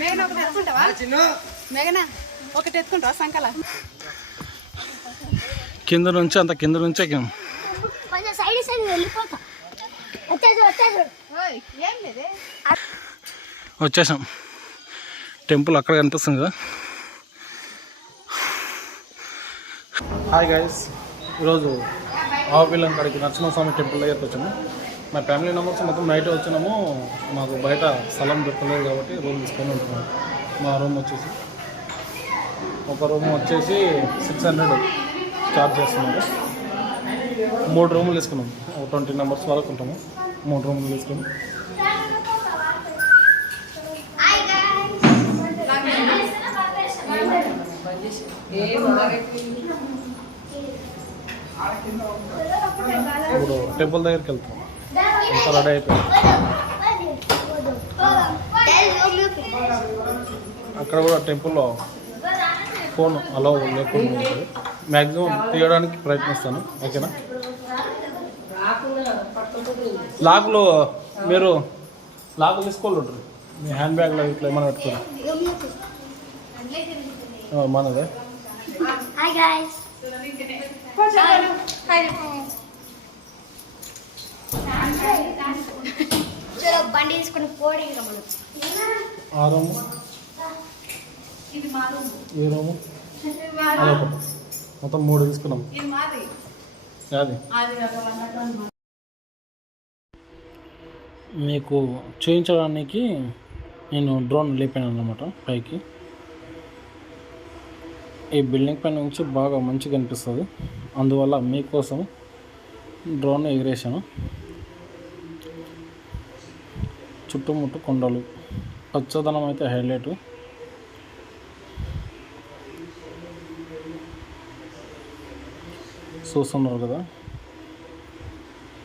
మేఘన ఒకటి ఎత్తుకుంటావా? మేఘన ఒకటి ఎత్తుకుంటావా సంకల? కింద నుంచి అంత కింద నుంచి కొంచెం సైడ్ సైడ్ వెళ్ళిపోతా. వచ్చేసాం. టెంపుల్ అక్కడ కనిపిస్తుంది కదా. హాయ్ గైస్ ఈరోజు ఆవుపిల్లం కాడికి నరసింహస్వామి టెంపుల్ దగ్గరికి వచ్చాము. మా ఫ్యామిలీ మెంబర్స్ మొత్తం నైట్ వచ్చినాము. మాకు బయట స్థలం దొరకలేదు కాబట్టి రూమ్ తీసుకొని ఉంటున్నాము మా రూమ్ వచ్చేసి ఒక రూమ్ వచ్చేసి సిక్స్ హండ్రెడ్ చార్జ్ చేస్తున్నారు మూడు రూములు తీసుకున్నాం. ఒక ట్వంటీ మెంబర్స్ వరకు ఉంటాము. మూడు రూములు తీసుకుని. ఇప్పుడు టెంపుల్ దగ్గరికి వెళ్తాం అంతా రెడీ అయిపోయింది. అక్కడ కూడా టెంపుల్లో ఫోన్ అలా లేకుండా ఉంటుంది. మ్యాక్సిమం తీయడానికి ప్రయత్నిస్తాను. ఓకేనా? లాక్లు మీరు లాక్లు తీసుకోవాలి ఉంటారు మీ హ్యాండ్ బ్యాగ్లో ఇట్లా ఏమైనా పెట్టుకోరు? మనదే. హాయ్ గాయ్స్ చలో బండి తీసుకొని పోడి ఇంకా మనం. ఆ రూము? ఈ రూము. అదొకటి మొత్తం మూడు తీసుకున్నాం. ఇది మాది. అది అది మీకు చూపించడానికి నేను డ్రోన్ లేపాను అన్నమాట పైకి. ఈ బిల్డింగ్ పైన నుంచి బాగా మంచిగా కనిపిస్తుంది అందువల్ల మీకోసం డ్రోన్ ఎగిరేసాను చుట్టుముట్టు కొండలు. పచ్చదనం అయితే హైలైట్. చూస్తున్నారు కదా?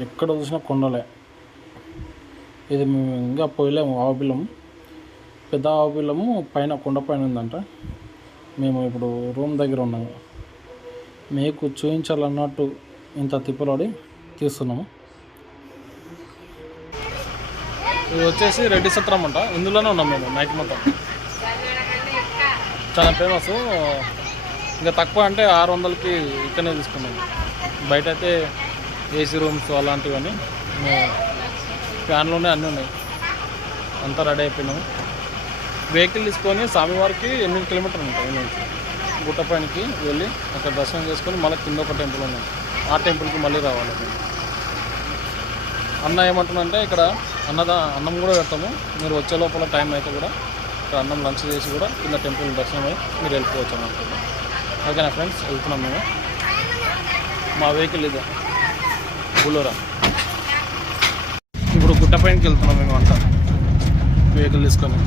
ఎక్కడ చూసినా కొండలే. ఇది మేము ఇంకా పోయలేము. ఆవుపిల్లం పెద్ద ఆవుపిల్లము పైన కొండ పైన ఉందంట. మేము ఇప్పుడు రూమ్ దగ్గర ఉన్నాము. మీకు చూపించాలన్నట్టు ఇంత తిప్పలాడి తీస్తున్నాము. ఇది వచ్చేసి రెడ్డి సత్రం అంట. ఇందులోనే ఉన్నాం మేము నైట్ మొత్తం. చాలా ఫేమస్ ఇంకా తక్కువ అంటే ఆరు వందలకి ఇక్కడనే తీసుకున్నాము బయట అయితే ఏసీ రూమ్స్ అలాంటివన్నీ. ఫ్యాన్లోనే అన్నీ ఉన్నాయి. అంతా రెడీ అయిపోయినాము వెహికల్ తీసుకొని స్వామివారికి ఎనిమిది కిలోమీటర్లు ఉంటాయి నుంచి. గుట్టపైనకి వెళ్ళి అక్కడ దర్శనం చేసుకొని మళ్ళీ కింద ఒక టెంపుల్ ఉంది. ఆ టెంపుల్కి మళ్ళీ రావాలి. అన్న ఏమంటుందంటే ఇక్కడ అన్నదా అన్నం కూడా పెడతాము. మీరు వచ్చే లోపల టైం అయితే కూడా ఇక్కడ అన్నం లంచ్ చేసి కూడా కింద టెంపుల్ దర్శనం అయ్యి మీరు వెళ్ళిపోవచ్చు అనుకుంటున్నాం ఓకేనా ఫ్రెండ్స్ వెళ్తున్నాం మేము. మా వెహికల్ ఇదే. బులోరా. ఇప్పుడు గుట్టపైనకి వెళ్తున్నాం మేము అంట వెహికల్ తీసుకొని.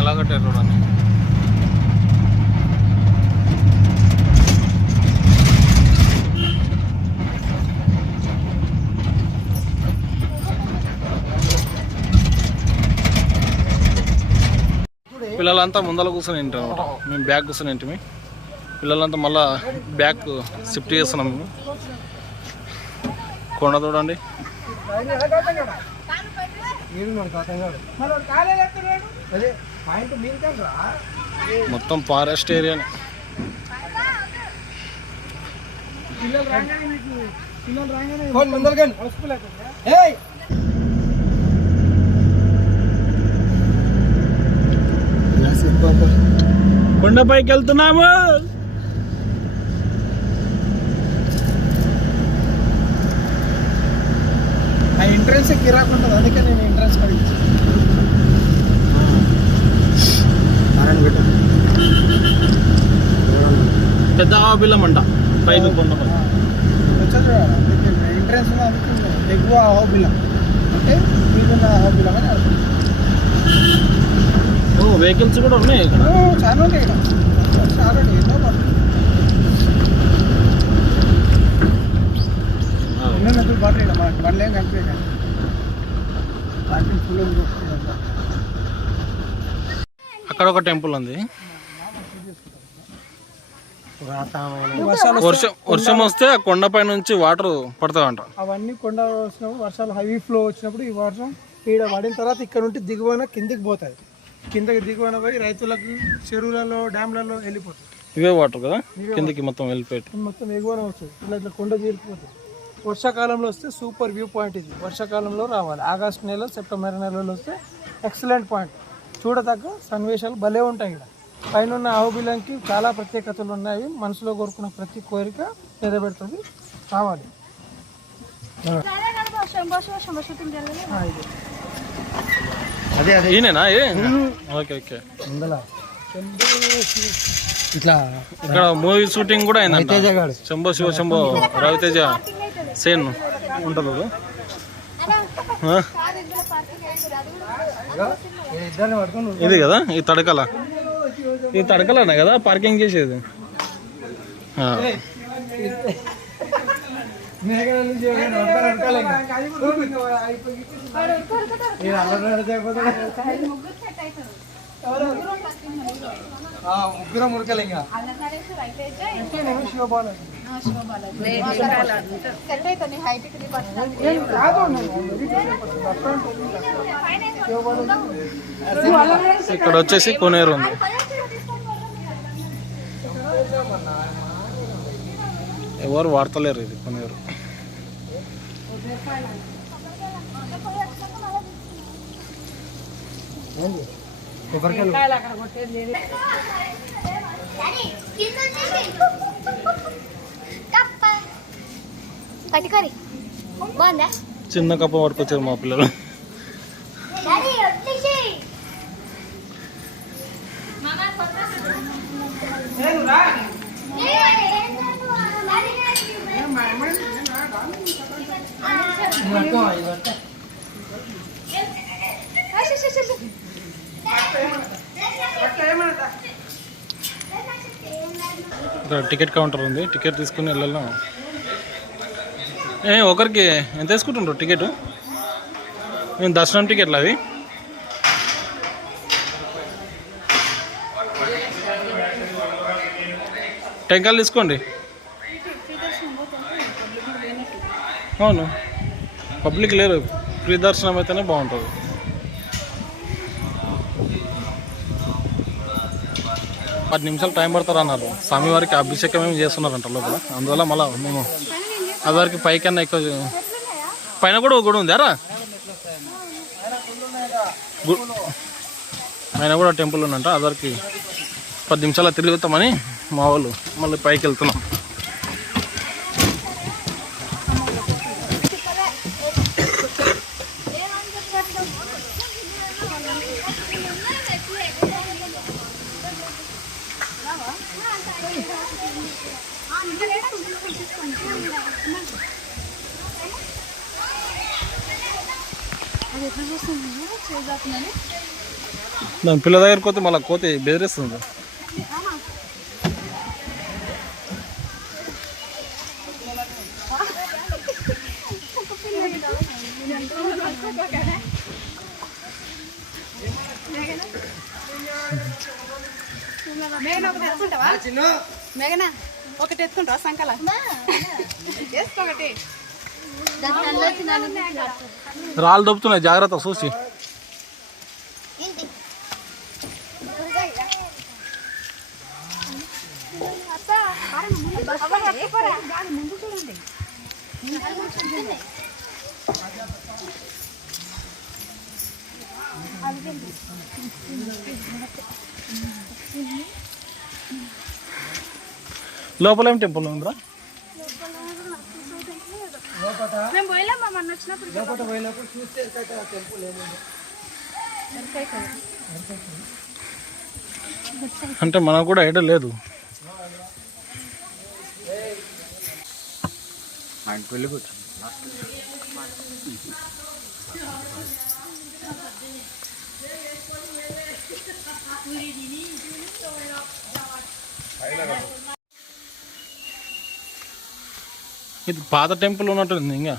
ఎలా కట్టారు చూడండి. పిల్లలంతా ముందర కూర్చొని అనమాట మేము బ్యాగ్ కూర్చొని తింటాము పిల్లలంతా మళ్ళా బ్యాగ్ షిఫ్ట్ చేస్తున్నాం మేము. కొండ చూడండి. మొత్తం ఫారెస్ట్ ఏరియా కొండపైకి వెళ్తున్నాము. ఆ ఎంట్రన్స్ కిరాక్ ఉంటుంది అందుకే నేను ఎంట్రన్స్ పడి పెద్ద బిల్లం అంట పైకి కొండపై అందుకే ఎంట్రన్స్ అందుకే ఎక్కువ హాబీలం అంటే మీరున్న హాబీలం అని అర్థం. వెహికల్స్ కూడా ఉన్నాయి ఇక్కడ. చాలా ఉంటాయి ఇక్కడ. ఉంటాయి ఇక్కడ మనకి బండ్లేం కనిపించాయి పార్కింగ్ ఫుల్. అక్కడ ఒక టెంపుల్ ఉంది. వర్షం వర్షం వస్తే కొండపై నుంచి వాటర్ పడతావంట అవన్నీ కొండ వర్షాలు హెవీ ఫ్లో వచ్చినప్పుడు ఈ వర్షం ఈడ పడిన తర్వాత ఇక్కడ నుండి దిగువన కిందికి పోతుంది కిందకి దిగువన పోయి రైతులకు చెరువులలో డ్యామ్లలో వెళ్ళిపోతుంది ఇవే వాటర్ కదా? కిందకి మొత్తం వెళ్ళిపోయి ఇది మొత్తం ఎగువన వస్తుంది. ఇట్లా కొండ తీరిపోతుంది వర్షాకాలంలో వస్తే సూపర్ వ్యూ పాయింట్ ఇది. వర్షాకాలంలో రావాలి. ఆగస్ట్ నెల సెప్టెంబర్ నెలలో వస్తే ఎక్సలెంట్ పాయింట్. చూడదగ్గ సన్నివేశాలు భలే ఉంటాయి ఇక్కడ. పైన ఉన్న ఆవుబిలంకి చాలా ప్రత్యేకతలు ఉన్నాయి. మనసులో కోరుకున్న ప్రతి కోరిక నెరవేరుతుంది. రావాలి. ఈయనేనా? ఏ? Okay okay. ఇట్లా ఇక్కడ మూవీ షూటింగ్ కూడా అయిందంట. శంభో శివ శంభో రవితేజ సేన్ ఉంటుంది ఇది కదా? ఈ తడకల. ఈ తడకలనే కదా పార్కింగ్ చేసేది? ఆ. ముగ్గురం ఇంకా. ఇక్కడ వచ్చేసి కొనేరు ఉంది. ఎవరు వాడతలేరు ఇది కొనేరు. కొబ్బరికాయలు పట్టుకోరి బాగుందా చిన్న కప్ప పట్టుకొచ్చారు మా పిల్లలు. డాడీ వచ్చేసి ఇక్కడ టికెట్ కౌంటర్ ఉంది. టికెట్ తీసుకుని వెళ్ళాం ఏ ఒకరికి ఎంత తీసుకుంటుండ్రు టికెట్? నేను దర్శనం టికెట్లు అవి టెంకాయలు తీసుకోండి. అవును. పబ్లిక్ లేరు. ఫ్రీ దర్శనం అయితేనే బాగుంటుంది. పది నిమిషాలు టైం పడతారు అన్నారు. స్వామివారికి అభిషేకం ఏమి చేస్తున్నారంట లోపల. అందువల్ల మళ్ళీ మేము అదివరకు పైకన్నా ఎక్కువ పైన కూడా గుడి ఉంది అరా? గు- ఆయన కూడా టెంపుల్ ఉందంట. అదివరకు పది నిమిషాలు తిరుగుతామని మా వాళ్ళు మళ్ళీ పైకి వెళ్తున్నాం. దాని పిల్ల దగ్గర పోతే మళ్ళీ కోతి బెదిరిస్తుంది. ఒకటి. ఎత్తుకుంటావా సంకల వేసుకోకటి రాళ్ళు దొబ్బుతున్నాయి జాగ్రత్త చూసి. చూస్తే ఆ టెంపుల్ ఏముంది. అంటే మనకు కూడా ఐడియా లేదు. ఇది పాత టెంపుల్ ఉన్నట్టుంది ఇంకా.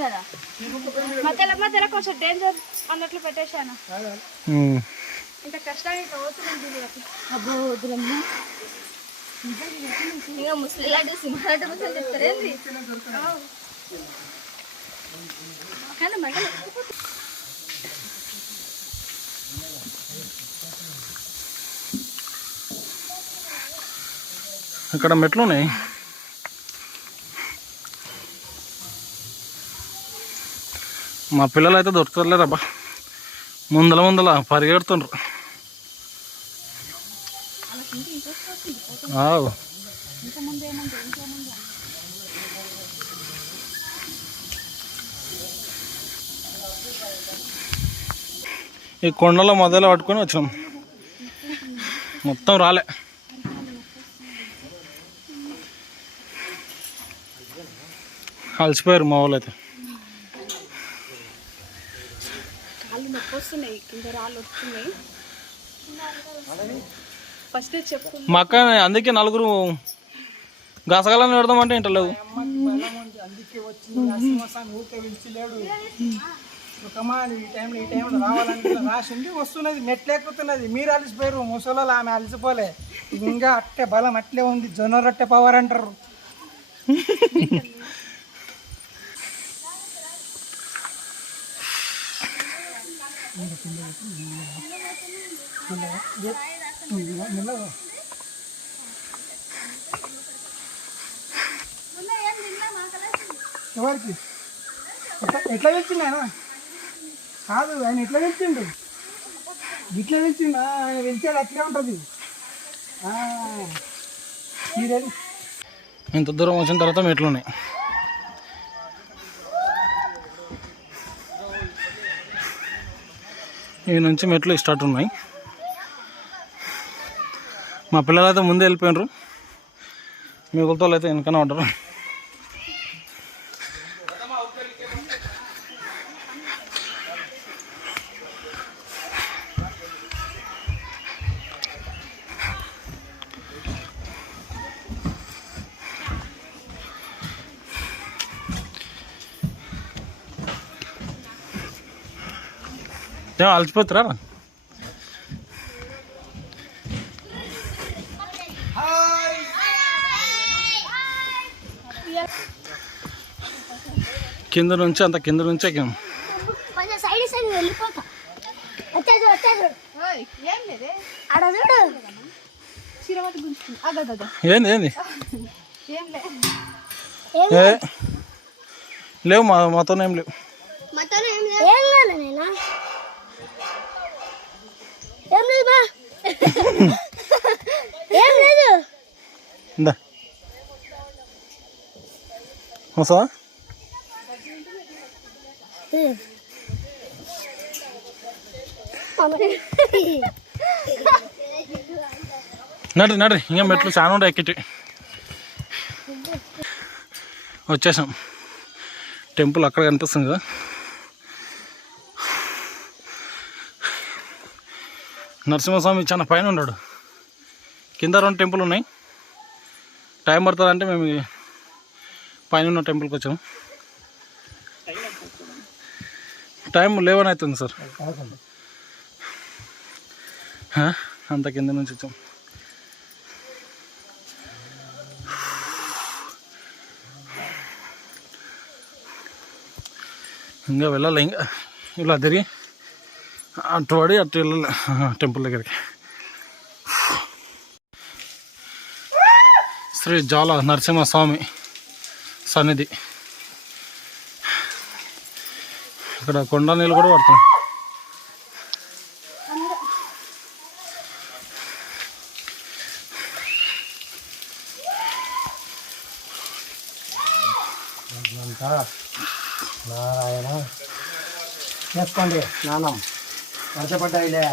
కదా మధ్యలో మధ్యలో కొంచెం డేంజర్ అన్నట్లు పెట్టేశాను. ఇంత ఇంకా ముస్లిం లాంటి సింహాట ముసలి చెప్తారేంది కానీ మగలు ఇక్కడ మెట్లు ఉన్నాయి. మా పిల్లలు అయితే దొరుకుతలేరబ్బా. ముందల ముందల పరిగెడుతుండ్రు. ఈ కొండలో మొదలు పట్టుకొని వచ్చినాం మొత్తం రాలే. అలసిపోయారు మా వాళ్ళు అయితే. కాళ్ళు నొప్పి వస్తున్నాయి. కింద రాళ్ళు వస్తున్నాయి. ఫస్ట్ చెప్పు మా అక్క అందుకే నలుగురు గసగలని పెడదామంటే ఇంటలేవు అందుకే వచ్చింది. నరసింహస్వామి ఊరికే పిలిచిలేడు. ఈ టైంలో ఈ టైంలో రావాలని ఇలా రాసింది వస్తున్నది మెట్లు ఎక్కుతున్నది మీరు అలసిపోయారు ముసలోళ్ళు ఆమె అలసిపోలే. ఇంకా అట్టే బలం అట్లే ఉంది జొన్న రొట్టె పవర్ అంటారు మెల్లగా. ఎవరికి? ఎట్లా ఎట్లా ఆయన? కాదు ఆయన ఎట్లా తెచ్చిండు ఇట్లా వెళ్తుండు ఆయన వెళ్తాడు అట్లే ఉంటుంది. మీరేది ఇంత దూరం వచ్చిన తర్వాత మెట్లు ఉన్నాయి. ఈ నుంచి మెట్లు స్టార్ట్ ఉన్నాయి. మా పిల్లలు అయితే ముందే వెళ్ళిపోయినారు. మిగతా అయితే వెనకనే ఉంటారు. అలసిపోతురా కింద నుంచి అంత కింద నుంచి ఏంది ఏంది? లేవు మా మాతో ఏం లేవు. ఏం లేదు ఏం కాదు నేనా. ఏం లేదు బా. ఏం లేదు. ఇందా వస్తావా? నడ్రి నడ్రి ఇంకా మెట్లు చాలా ఉండే ఎక్కిటి. వచ్చేసాం. టెంపుల్ అక్కడ కనిపిస్తుంది కదా. నరసింహస్వామి చాలా పైన ఉన్నాడు. కింద రెండు టెంపుల్ ఉన్నాయి. టైం పడుతుందంటే మేము పైన ఉన్న టెంపుల్కి వచ్చాము టైం లెవెన్ అవుతుంది సార్? అంత కింద నుంచి వచ్చాం. ఇంకా వెళ్ళాలి ఇంకా ఇలా తిరిగి అటు పడి అటు వెళ్ళాలి. టెంపుల్ దగ్గరికి. శ్రీ జాల నరసింహస్వామి సన్నిధి. ఇక్కడ కొండ నీళ్ళు కూడా పడుతున్నాయి. నారాయణ. చేసుకోండి స్నానం వర్షపడ్డాయిలే.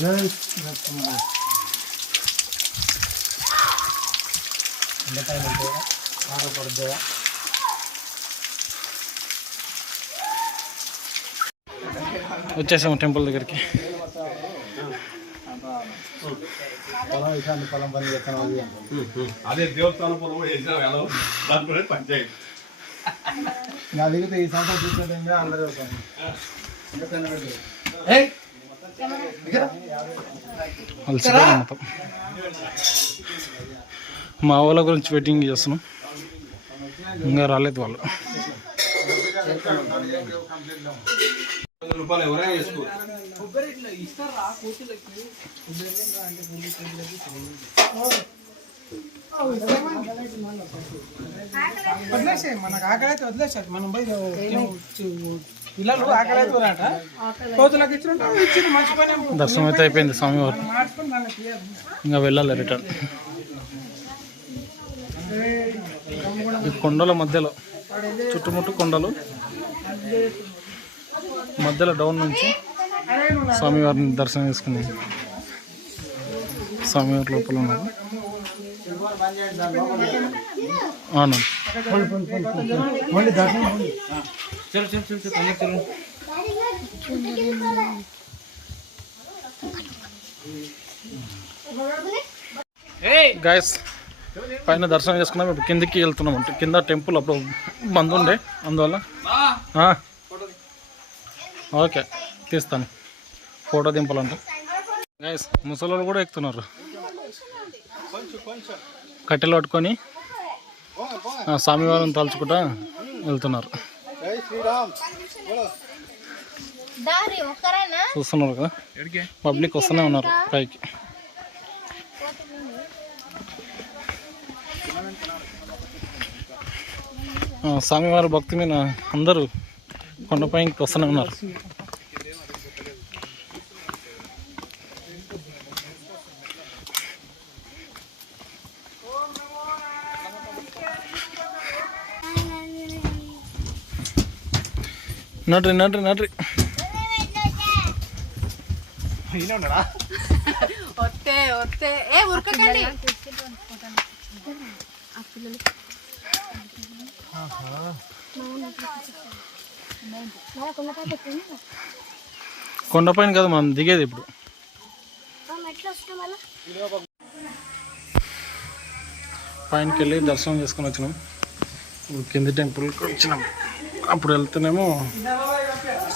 జై నరసింహ. ఎండకాయలు ఉంటాయా? వచ్చేసాము టెంపుల్ దగ్గరికి. అది దేవస్థానం పొలం వేసినాం పంచాయతీ ఈ సంవత్సరం చూసుకుంటే అందరూ మొత్తం. మా వాళ్ళ గురించి వెయిటింగ్ చేస్తున్నాం. ఇంకా రాలేదు వాళ్ళు. రూపాయలు ఎవరైనా వేసుకో వదిలేసే మనకు ఆకలి అయితే వదిలేసారు మనం పోయి పిల్లలు ఆకలి అయితే రాట కోతులకు ఇచ్చినట్టు మంచి పని దర్శనం అయితే అయిపోయింది దాన్ని క్లియర్ ఇంకా వెళ్ళాలి రిటర్న్ ఈ కొండల మధ్యలో చుట్టుముట్టు కొండలు. మధ్యలో డౌన్ నుంచి స్వామివారిని దర్శనం చేసుకుని స్వామివారి లోపల ఉన్నారు. అవును. గాయస్ పైన దర్శనం చేసుకున్నాం. ఇప్పుడు కిందికి వెళ్తున్నాం. అంటే కింద టెంపుల్ అప్పుడు బంద్ ఉండే. అందువల్ల. ఓకే తీస్తాను. ఫోటో దింపాలంట. గాయస్ ముసలోళ్ళు కూడా ఎక్కుతున్నారు. కట్టెలు పట్టుకొని ఆ, స్వామివారిని తలుచుకుంటా వెళ్తున్నారు. చూస్తున్నారు కదా? పబ్లిక్ వస్తూనే ఉన్నారు పైకి. ఆ, స్వామివారి భక్తి మీద అందరూ కొండపైకి వస్తూనే ఉన్నారు. నడ్రి నడ్రి నడ్రి. వస్తే వస్తే ఏ ఉరకకండి. కొండపైన కదా మనం దిగేది ఇప్పుడు. పైనకి వెళ్ళి దర్శనం చేసుకొని వచ్చినాం. ఇప్పుడు కింది టెంపుల్కి వచ్చినాం. అప్పుడు వెళ్తేనేమో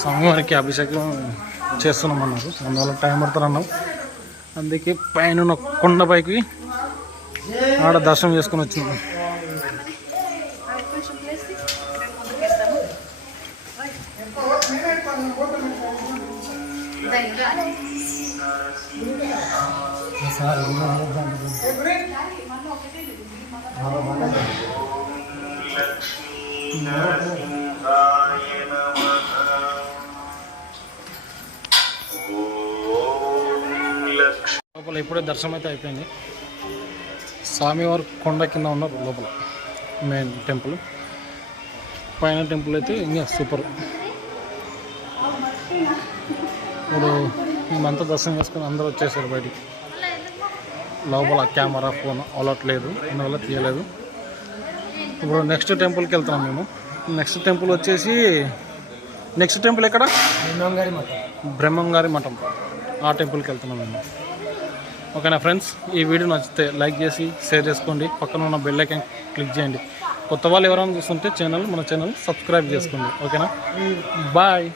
స్వామివారికి అభిషేకం చేస్తున్నాం అన్నారు. అందువల్ల టైం పడుతుంది అన్నాం. అందుకే పైన ఉన్న కొండపైకి ఆడ దర్శనం చేసుకొని వచ్చినాం. లోపల ఇప్పుడే దర్శనం అయితే అయిపోయింది. స్వామివారు కొండ కింద ఉన్నారు లోపల మెయిన్ టెంపుల్ పైన టెంపుల్ అయితే ఇంకా సూపర్ ఇప్పుడు మేమంతా దర్శనం చేసుకుని అందరూ వచ్చేసారు బయటికి. లోపల కెమెరా ఫోన్ అలర్ట్ లేదు. అందువల్ల తీయలేదు. ఇప్పుడు నెక్స్ట్ టెంపుల్కి వెళ్తున్నాం మేము. నెక్స్ట్ టెంపుల్ వచ్చేసి నెక్స్ట్ టెంపుల్ ఎక్కడ? బ్రహ్మంగారి మఠం. ఆ టెంపుల్కి వెళ్తున్నాం మేము. ఓకేనా ఫ్రెండ్స్? ఈ వీడియో నచ్చితే లైక్ చేసి షేర్ చేసుకోండి. పక్కన ఉన్న బెల్ ఐకాన్ క్లిక్ చేయండి. కొత్త వాళ్ళు ఎవరైనా చూస్తుంటే ఛానల్ మన ఛానల్ సబ్స్క్రైబ్ చేసుకోండి. ఓకేనా? బాయ్.